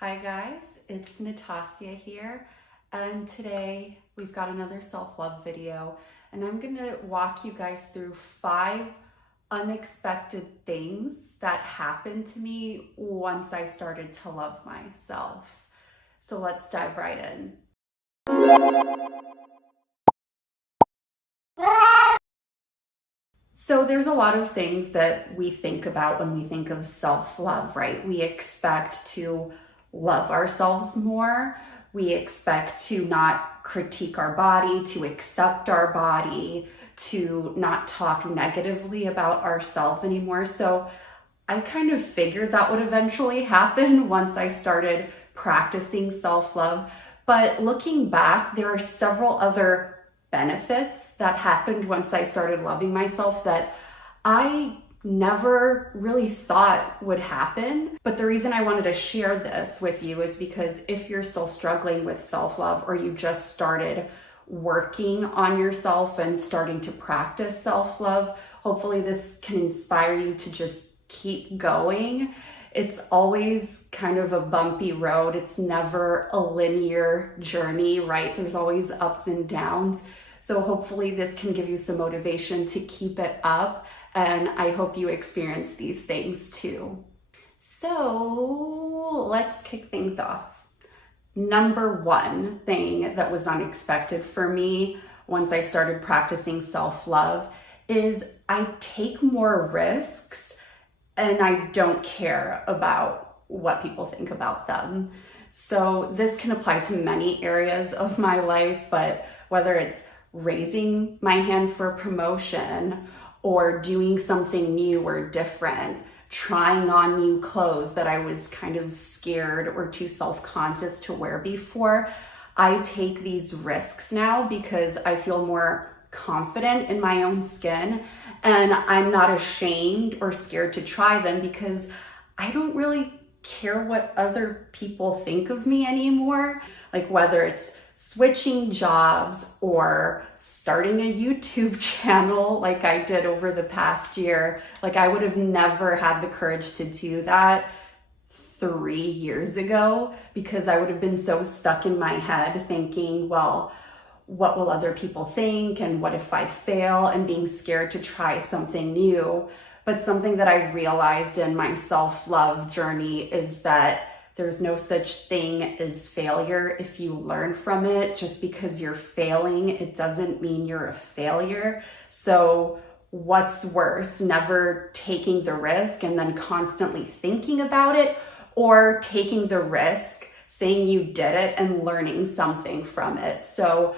Hi guys, it's Natassia here, and today we've got another self-love video, and I'm gonna walk you guys through 5 unexpected things that happened to me once I started to love myself. So let's dive right in. So there's a lot of things that we think about when we think of self-love, right? We expect to love ourselves more. We expect to not critique our body, to accept our body, to not talk negatively about ourselves anymore. So I kind of figured that would eventually happen once I started practicing self-love. But looking back, there are several other benefits that happened once I started loving myself that I never really thought would happen. But the reason I wanted to share this with you is because if you're still struggling with self-love, or you just started working on yourself and starting to practice self-love, hopefully this can inspire you to just keep going. It's always kind of a bumpy road. It's never a linear journey, right? There's always ups and downs. So hopefully this can give you some motivation to keep it up. And I hope you experience these things too. So let's kick things off. Number 1 thing that was unexpected for me once I started practicing self-love is I take more risks and I don't care about what people think about them. So this can apply to many areas of my life, but whether it's raising my hand for promotion or doing something new or different, trying on new clothes that I was kind of scared or too self-conscious to wear before, I take these risks now because I feel more confident in my own skin, and I'm not ashamed or scared to try them because I don't really care what other people think of me anymore. Like whether it's switching jobs or starting a YouTube channel like I did over the past year, like I would have never had the courage to do that 3 years ago because I would have been so stuck in my head thinking, well, what will other people think? And what if I fail? And being scared to try something new. But something that I realized in my self-love journey is that there's no such thing as failure if you learn from it. Just because you're failing, it doesn't mean you're a failure. So what's worse, never taking the risk and then constantly thinking about it, or taking the risk, saying you did it and learning something from it? So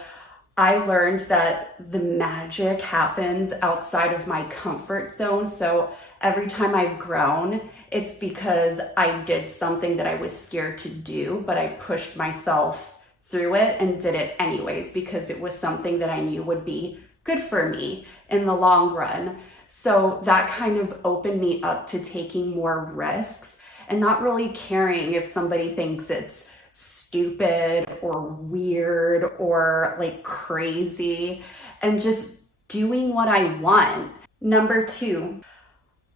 I learned that the magic happens outside of my comfort zone. So every time I've grown, it's because I did something that I was scared to do, but I pushed myself through it and did it anyways because it was something that I knew would be good for me in the long run. So that kind of opened me up to taking more risks and not really caring if somebody thinks it's stupid or weird or like crazy, and just doing what I want. Number 2,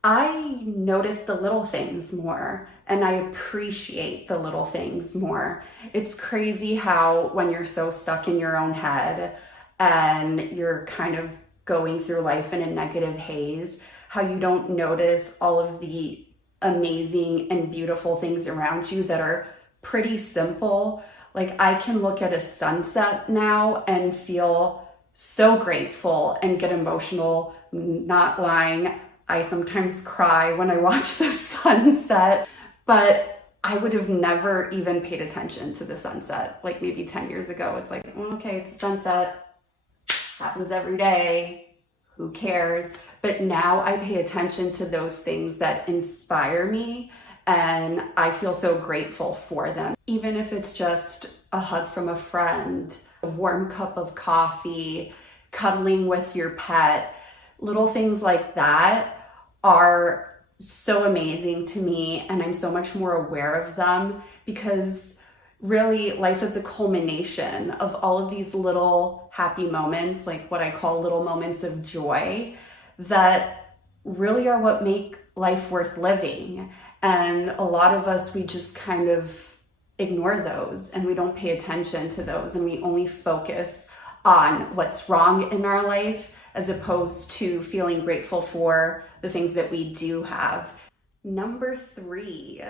I notice the little things more and I appreciate the little things more. It's crazy how when you're so stuck in your own head and you're kind of going through life in a negative haze, how you don't notice all of the amazing and beautiful things around you that are pretty simple. Like I can look at a sunset now and feel so grateful and get emotional. Not lying, I sometimes cry when I watch the sunset, but I would have never even paid attention to the sunset. Like maybe 10 years ago, it's like, okay, it's a sunset, happens every day, who cares? But now I pay attention to those things that inspire me, and I feel so grateful for them. Even if it's just a hug from a friend, a warm cup of coffee, cuddling with your pet, little things like that are so amazing to me, and I'm so much more aware of them because really life is a culmination of all of these little happy moments, like what I call little moments of joy, that really are what make life worth living. And a lot of us, we just kind of ignore those and we don't pay attention to those, and we only focus on what's wrong in our life as opposed to feeling grateful for the things that we do have. Number 3,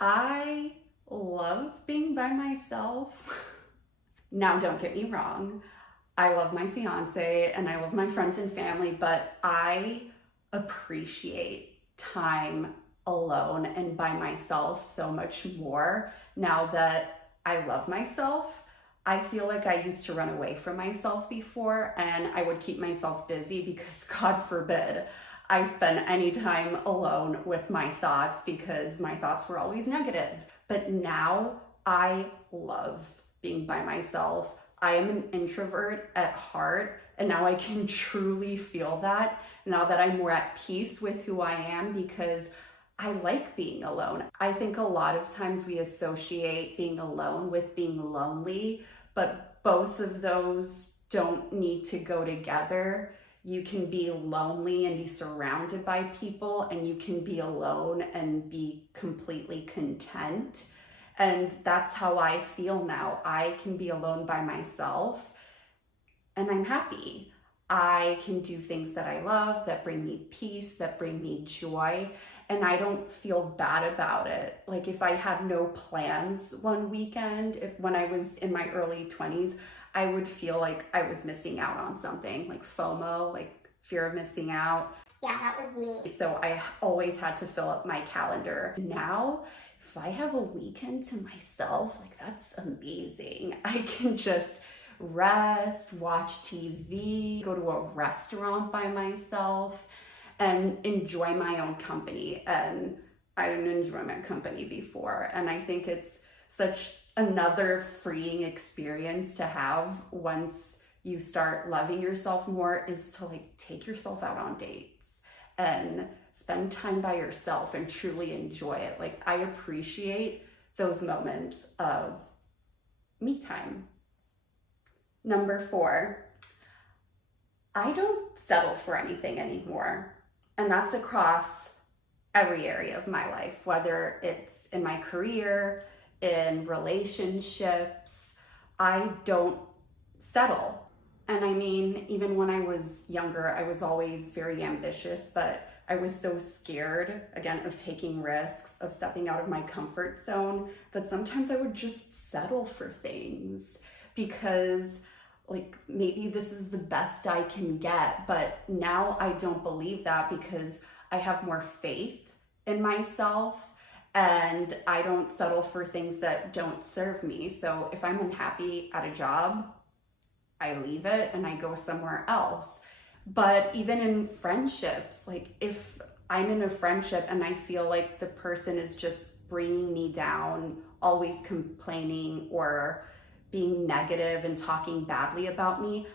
I love being by myself. Now, don't get me wrong. I love my fiance and I love my friends and family, but I appreciate time alone and by myself so much more now that I love myself. I feel like I used to run away from myself before, and I would keep myself busy because God forbid I spend any time alone with my thoughts, because my thoughts were always negative. But now I love being by myself. I am an introvert at heart, and now I can truly feel that now that I'm more at peace with who I am, because I like being alone. I think a lot of times we associate being alone with being lonely, but both of those don't need to go together. You can be lonely and be surrounded by people, and you can be alone and be completely content. And that's how I feel now. I can be alone by myself and I'm happy. I can do things that I love, that bring me peace, that bring me joy, and I don't feel bad about it. Like if I had no plans one weekend, when I was in my early 20s, I would feel like I was missing out on something, like FOMO, like fear of missing out. Yeah, that was me. So I always had to fill up my calendar. Now, if I have a weekend to myself, like that's amazing. I can just rest, watch TV, go to a restaurant by myself, and enjoy my own company. And I didn't enjoy my company before. And I think it's such another freeing experience to have once you start loving yourself more, is to like take yourself out on dates and spend time by yourself and truly enjoy it. Like I appreciate those moments of me time. Number 4, I don't settle for anything anymore. And that's across every area of my life, whether it's in my career, in relationships. I don't settle. And I mean, even when I was younger, I was always very ambitious, but I was so scared, again, of taking risks, of stepping out of my comfort zone, that sometimes I would just settle for things because like maybe this is the best I can get. But now I don't believe that, because I have more faith in myself and I don't settle for things that don't serve me. So if I'm unhappy at a job, I leave it and I go somewhere else. But even in friendships, like if I'm in a friendship and I feel like the person is just bringing me down, always complaining or being negative and talking badly about me,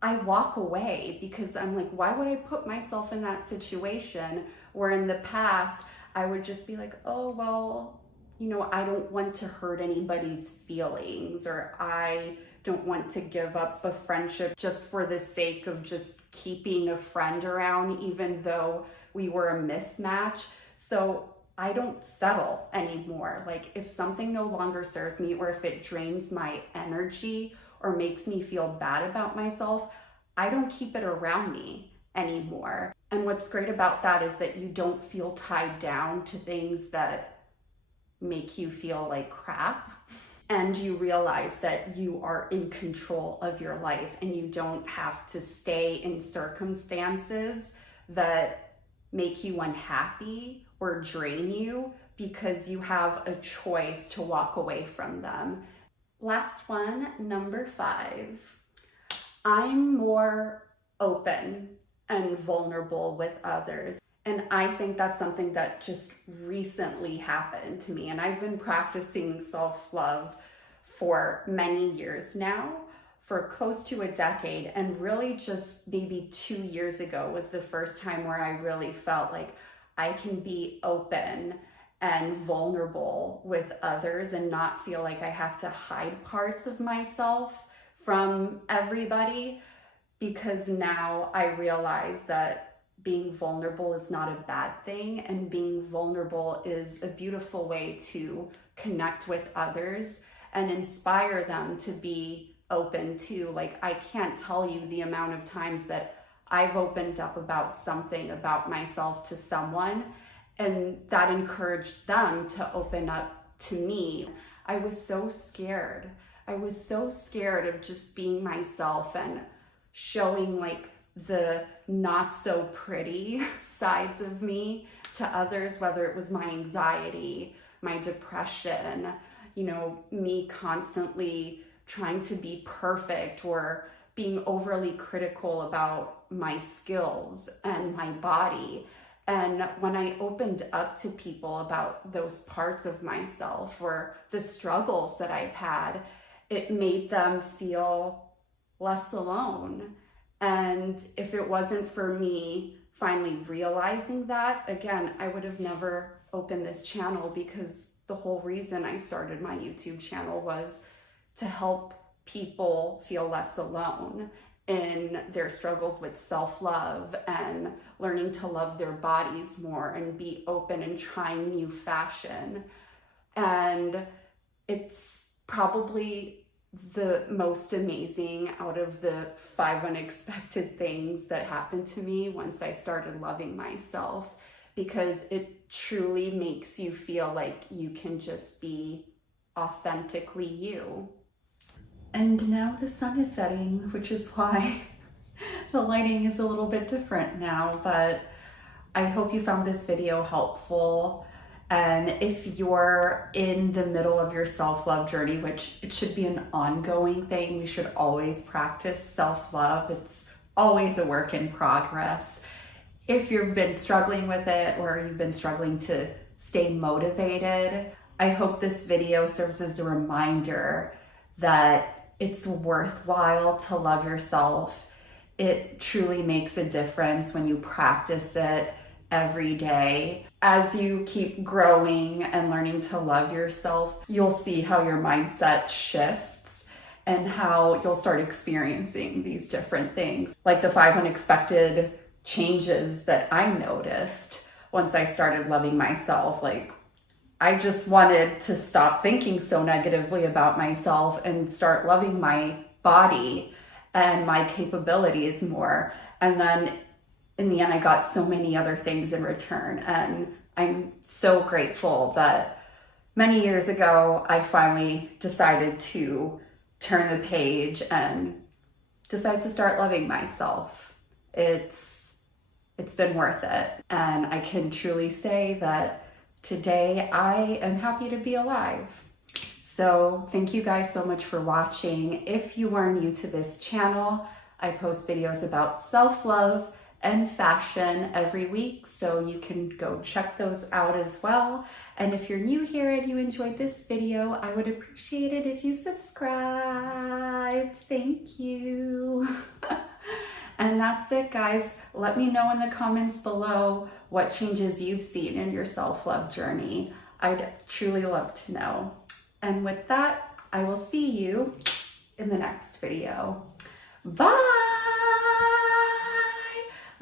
I walk away, because I'm like, why would I put myself in that situation? Where in the past, I would just be like, oh, well, you know, I don't want to hurt anybody's feelings, or I don't want to give up a friendship just for the sake of just keeping a friend around, even though we were a mismatch. So I don't settle anymore. Like if something no longer serves me, or if it drains my energy or makes me feel bad about myself, I don't keep it around me anymore. And what's great about that is that you don't feel tied down to things that make you feel like crap. And you realize that you are in control of your life and you don't have to stay in circumstances that make you unhappy or drain you, because you have a choice to walk away from them. Last one, number 5. I'm more open and vulnerable with others. And I think that's something that just recently happened to me. And I've been practicing self-love for many years now, for close to a decade. And really just maybe 2 years ago was the first time where I really felt like I can be open and vulnerable with others and not feel like I have to hide parts of myself from everybody, because now I realize that being vulnerable is not a bad thing, and being vulnerable is a beautiful way to connect with others and inspire them to be open to. Like, I can't tell you the amount of times that I've opened up about something about myself to someone, and that encouraged them to open up to me. I was so scared. I was so scared of just being myself and showing like the not so pretty sides of me to others, whether it was my anxiety, my depression, you know, me constantly trying to be perfect or being overly critical about my skills and my body. And when I opened up to people about those parts of myself or the struggles that I've had, it made them feel less alone. And if it wasn't for me finally realizing that, again, I would have never opened this channel, because the whole reason I started my YouTube channel was to help people feel less alone in their struggles with self-love and learning to love their bodies more and be open and trying new fashion. And it's probably the most amazing out of the 5 unexpected things that happened to me once I started loving myself, because it truly makes you feel like you can just be authentically you. And now the sun is setting, which is why the lighting is a little bit different now, but I hope you found this video helpful. And if you're in the middle of your self-love journey, which it should be an ongoing thing, we should always practice self-love. It's always a work in progress. If you've been struggling with it or you've been struggling to stay motivated, I hope this video serves as a reminder that it's worthwhile to love yourself. It truly makes a difference when you practice it every day. As you keep growing and learning to love yourself, you'll see how your mindset shifts and how you'll start experiencing these different things. Like the 5 unexpected changes that I noticed once I started loving myself. Like, I just wanted to stop thinking so negatively about myself and start loving my body and my capabilities more. And then in the end, I got so many other things in return. And I'm so grateful that many years ago, I finally decided to turn the page and decide to start loving myself. It's been worth it. And I can truly say that today I am happy to be alive. So thank you guys so much for watching. If you are new to this channel, I post videos about self-love and fashion every week, so you can go check those out as well. And if you're new here and you enjoyed this video, I would appreciate it if you subscribed. Thank you. And that's it, guys. Let me know in the comments below what changes you've seen in your self-love journey. I'd truly love to know. And with that, I will see you in the next video. Bye!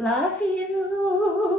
Love you!